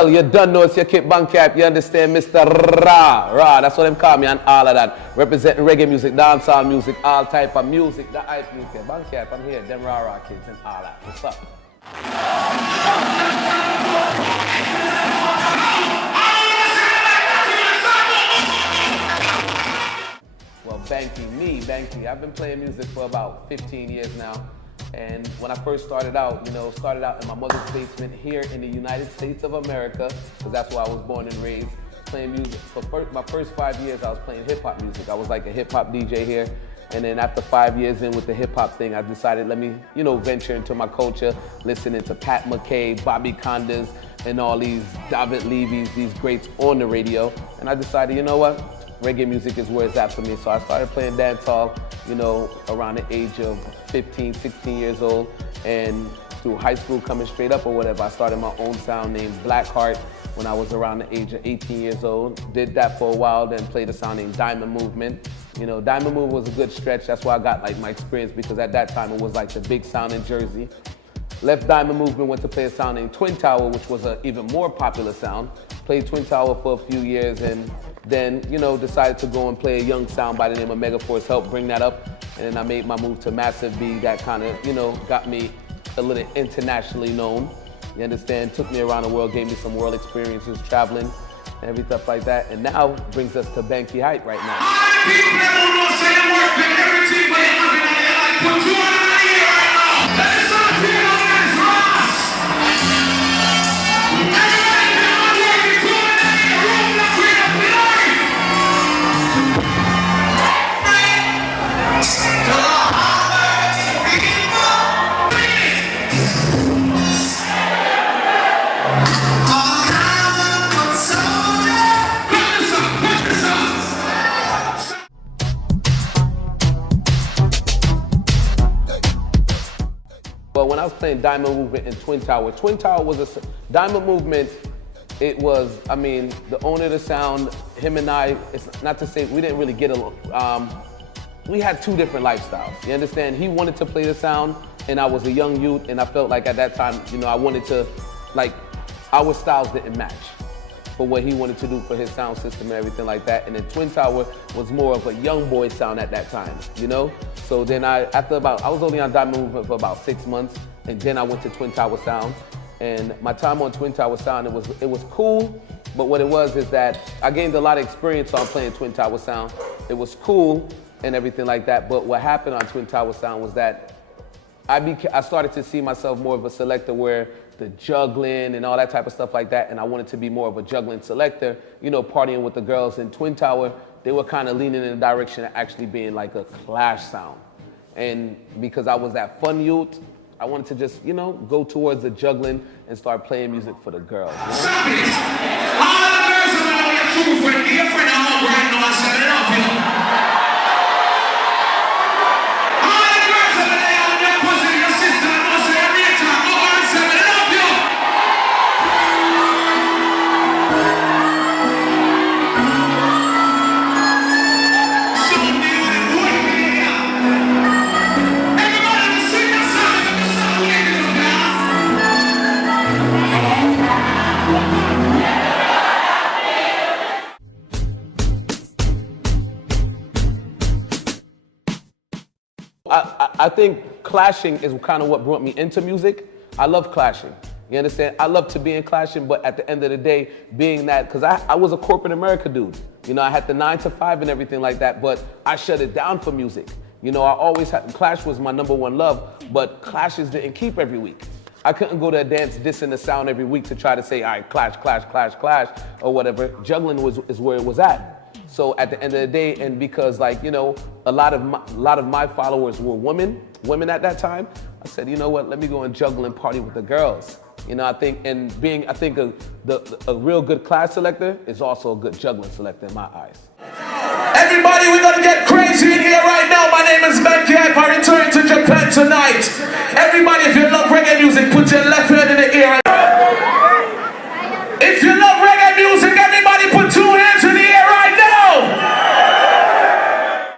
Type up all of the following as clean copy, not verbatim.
Well, you done know it's your kid Banky, you understand, Mr. Ra. That's what them call me and all of that. Representing reggae music, dancehall music, all type of music, the hype music. Banky, I'm here, them Ra kids and all that. What's up? Well, Banky, I've been playing music for about 15 years now. And when I first started out, started out in my mother's basement here in the United States of America, because that's where I was born and raised, playing music. For my first 5 years, I was playing hip-hop music. I was like a hip-hop DJ here. And then after 5 years in with the hip-hop thing, I decided, let me, venture into my culture, listening to Pat McKay, Bobby Condas, and all these David Levy's, these greats on the radio. And I decided, you know what? Reggae music is where it's at for me. So I started playing dancehall, around the age of 15, 16 years old. And through high school, coming straight up or whatever, I started my own sound named Blackheart when I was around the age of 18 years old. Did that for a while, then played a sound named Diamond Movement. Diamond Movement was a good stretch. That's why I got like my experience, because at that time it was like the big sound in Jersey. Left Diamond Movement, went to play a sound named Twin Tower, which was an even more popular sound. Played Twin Tower for a few years, and then, decided to go and play a young sound by the name of Megaforce, helped bring that up. And then I made my move to Massive B, that kind of, got me a little internationally known. You understand? Took me around the world, gave me some world experiences, traveling, and every stuff like that. And now brings us to Banky Hype right now. People that don't know say they work for everything, but they looking at it like, put you on the ear right now. Let us not be on this Ross. Everybody come on, work it to the name, room the freedom of life. Well, when I was playing Diamond Movement and Twin Tower was Diamond Movement, it was, the owner of the sound, him and I, it's not to say we didn't really get along. We had two different lifestyles, you understand? He wanted to play the sound, and I was a young youth, and I felt like at that time, I wanted to, our styles didn't match for what he wanted to do for his sound system and everything like that. And then Twin Tower was more of a young boy sound at that time, So then I was only on Diamond Movement for about 6 months, and then I went to Twin Tower Sound. And my time on Twin Tower Sound, it was cool, but what it was is that I gained a lot of experience on playing Twin Tower Sound. It was cool and everything like that, but what happened on Twin Tower Sound was that I started to see myself more of a selector, where the juggling and all that type of stuff like that, and I wanted to be more of a juggling selector, partying with the girls. In Twin Tower, they were kind of leaning in the direction of actually being like a clash sound. And because I was that fun youth, I wanted to just, go towards the juggling and start playing music for the girls. Stop it! All the girls who know your true friend, your friend are all right now and set it up, All the girls over there on your pussy, your sister, and also every time, go on and set it up, I think clashing is kind of what brought me into music. I love clashing. You understand? I love to be in clashing, but at the end of the day, being that, because I was a corporate America dude. I had the 9 to 5 and everything like that, but I shut it down for music. I always had, Clash was my #1 love, but clashes didn't keep every week. I couldn't go to a dance dissing the sound every week to try to say, all right, clash, or whatever. Juggling is where it was at. So at the end of the day, and because a lot of my followers were women at that time, I said, you know what, let me go and juggle and party with the girls. I think a real good class selector is also a good juggling selector in my eyes. Everybody, we're gonna get crazy in here right now. My name is Banky. I return to Japan tonight. Everybody, if you love reggae music, put your left hand in the air. If you love reggae music, everybody put 2 hands in the air right now.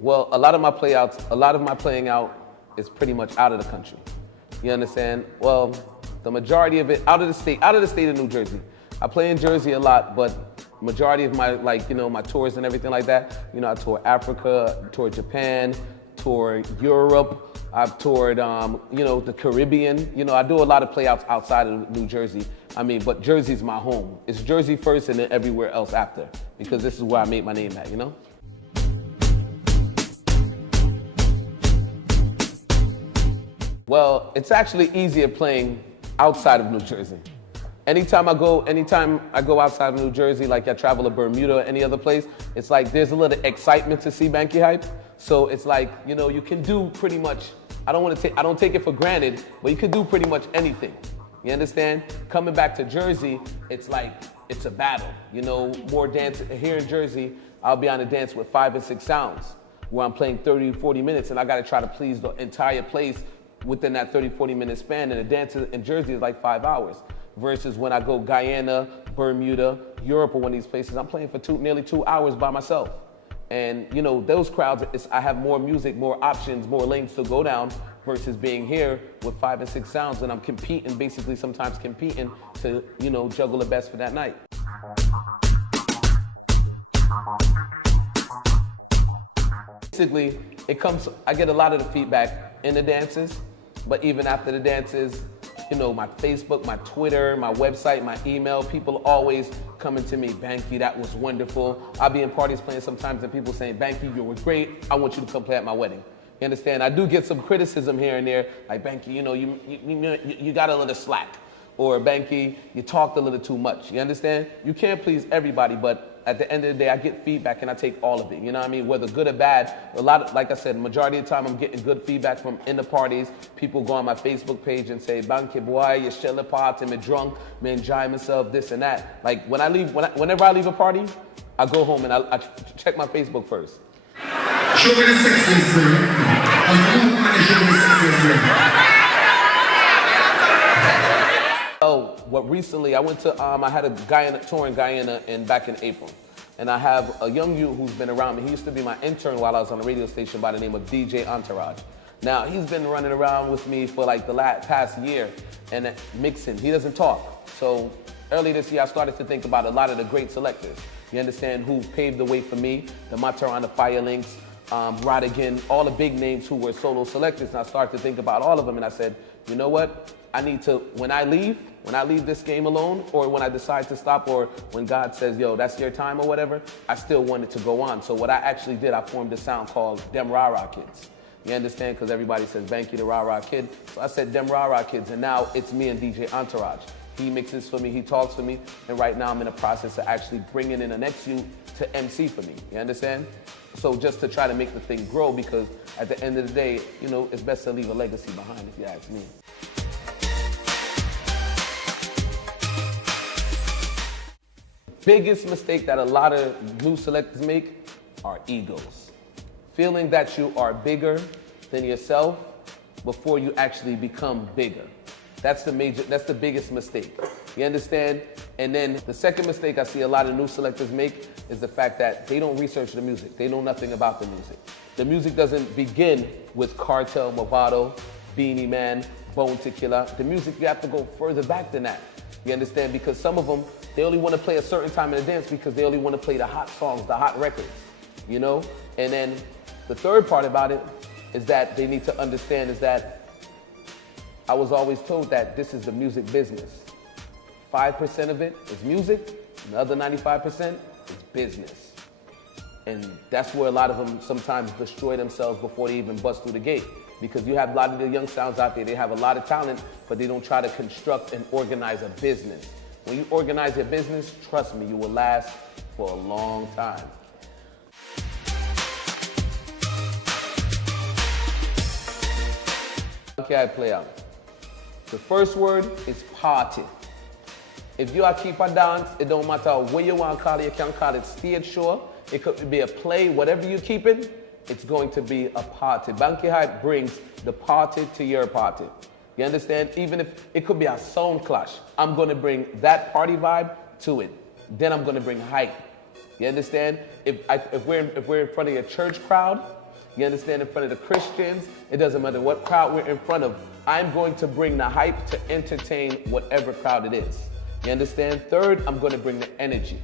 Well, a lot of my playing out is pretty much out of the country. You understand? Well, the majority of it out of the state of New Jersey. I play in Jersey a lot, but majority of my, like, my tours and everything like that, I tour Africa, tour Japan, tour Europe, I've toured, the Caribbean. I do a lot of playouts outside of New Jersey. But Jersey's my home. It's Jersey first and then everywhere else after, because this is where I made my name at, Well, it's actually easier playing outside of New Jersey. Anytime I go outside of New Jersey, like I travel to Bermuda or any other place, it's like there's a little excitement to see Banky Hype. So it's like, you can do pretty much, I don't take it for granted, but you can do pretty much anything. You understand? Coming back to Jersey, it's like, it's a battle. More dance. Here in Jersey, I'll be on a dance with 5 and 6 sounds, where I'm playing 30 to 40 minutes, and I gotta try to please the entire place within that 30, 40 minute span, and a dance in Jersey is like 5 hours. Versus when I go Guyana, Bermuda, Europe, or one of these places, I'm playing for nearly 2 hours by myself. And those crowds, I have more music, more options, more lanes to go down, versus being here with 5 and 6 sounds, and I'm sometimes competing to, juggle the best for that night. Basically, I get a lot of the feedback in the dances, but even after the dances, my Facebook, my Twitter, my website, my email, people always coming to me, Banky, that was wonderful. I'll be in parties playing sometimes and people saying, Banky, you were great. I want you to come play at my wedding. You understand? I do get some criticism here and there, like, Banky, you got a little slack. Or, Banky, you talked a little too much. You understand? You can't please everybody, but at the end of the day, I get feedback and I take all of it. You know what I mean? Whether good or bad, like I said, majority of the time I'm getting good feedback from in the parties. People go on my Facebook page and say, Banky boy, you shell apart, I'm drunk, me enjoy myself, this and that. Like whenever I leave a party, I go home and I check my Facebook first. Show me the sexiest girl. Show me the sexiest girl. Oh, recently I went to, I had a tour in Guyana back in April. And I have a young youth who's been around me. He used to be my intern while I was on a radio station by the name of DJ Entourage. Now, he's been running around with me for like the past year and mixing. He doesn't talk. So early this year, I started to think about a lot of the great selectors. You understand, who paved the way for me, the Mataran, the Firelinks, Rodigan, all the big names who were solo selectors. And I started to think about all of them and I said, you know what? I need to, when I leave this game alone, or when I decide to stop, or when God says, yo, that's your time or whatever, I still want it to go on. So what I actually did, I formed a sound called Dem Rah-Rah Kids. You understand? Because everybody says Banky the Rah-Rah Kid. So I said Dem Rah-Rah Kids, and now it's me and DJ Entourage. He mixes for me, he talks for me, and right now I'm in the process of actually bringing in the next youth to MC for me. You understand? So just to try to make the thing grow, because at the end of the day, it's best to leave a legacy behind, if you ask me. Biggest mistake that a lot of new selectors make are egos. Feeling that you are bigger than yourself before you actually become bigger. That's the biggest mistake. You understand? And then the second mistake I see a lot of new selectors make is the fact that they don't research the music. They know nothing about the music. The music doesn't begin with Cartel, Movado, Beanie Man, Bone Tequila. The music, you have to go further back than that. You understand? Because some of them, they only want to play a certain time in the dance because they only want to play the hot songs, the hot records, And then the third part about it is that they need to understand is that I was always told that this is the music business. 5% of it is music, and the other 95% is business. And that's where a lot of them sometimes destroy themselves before they even bust through the gate. Because you have a lot of the young sounds out there, they have a lot of talent, but they don't try to construct and organize a business. When you organize your business, trust me, you will last for a long time. Okay, I play out. The first word is party. If you are keep a dance, it don't matter what you want to call it. You can call it stage show. It could be a play, whatever you keep it, it's going to be a party. Banky Hype brings the party to your party. You understand? Even if it could be a sound clash, I'm going to bring that party vibe to it. Then I'm going to bring hype. You understand? If we're in front of your church crowd, you understand, in front of the Christians, it doesn't matter what crowd we're in front of. I'm going to bring the hype to entertain whatever crowd it is. You understand? Third, I'm gonna bring the energy.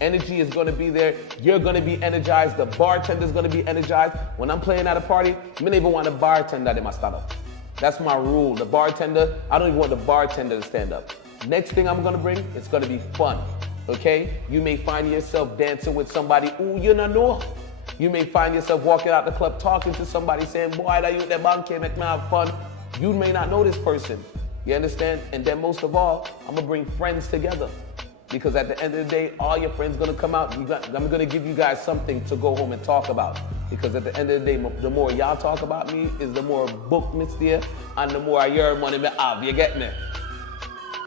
Energy is gonna be there. You're gonna be energized. The bartender's gonna be energized. When I'm playing at a party, I don't even want a bartender in my startup. That's my rule. The bartender, I don't even want the bartender to stand up. Next thing I'm gonna bring, it's gonna be fun, okay? You may find yourself dancing with somebody, ooh, you don't know. You may find yourself walking out the club talking to somebody saying, boy, that you the Banky make me have fun. You may not know this person, you understand? And then most of all, I'm gonna bring friends together. Because at the end of the day, all your friends gonna come out. I'm gonna give you guys something to go home and talk about. Because at the end of the day, the more y'all talk about me, is the more book me steer, and the more I hear money me have. You get me?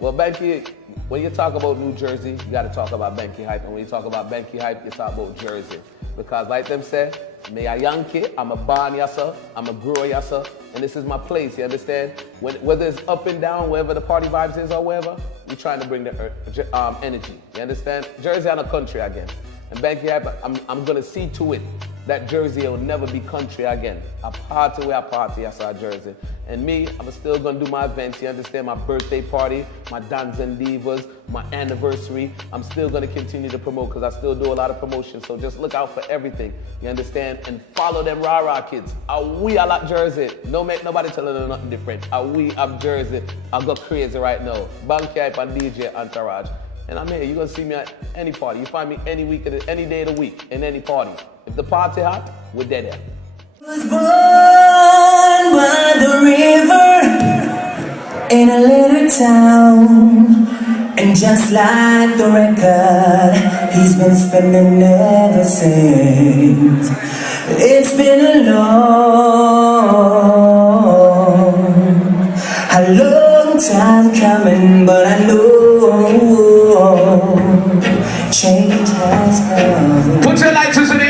Well, Banky, when you talk about New Jersey, you gotta talk about Banky Hype. And when you talk about Banky Hype, you talk about Jersey. Because like them say, me a Yankee, I'm a born yassa, I'm a grow yassa, and this is my place, you understand? Whether it's up and down, wherever the party vibes is or wherever, we're trying to bring the energy, you understand? Jersey and a country again. And Banky Hype, I'm gonna see to it that Jersey will never be country again. A party where a party, I saw Jersey. And me, I'm still gonna do my events, you understand? My birthday party, my Dance and Divas, my anniversary. I'm still gonna continue to promote because I still do a lot of promotion. So just look out for everything, you understand? And follow them rah-rah kids. We are like Jersey. Don't make nobody tell them nothing different. We of Jersey. I go crazy right now. Banky Hype and DJ Entourage. And I'm here, you're gonna see me at any party. You find me any week, any day of the week, in any party. If the party hot, we're dead there. Was born by the river in a little town, and just like the record, he's been spinning ever since. It's been a long time coming, but I know change has come. Put your lights in the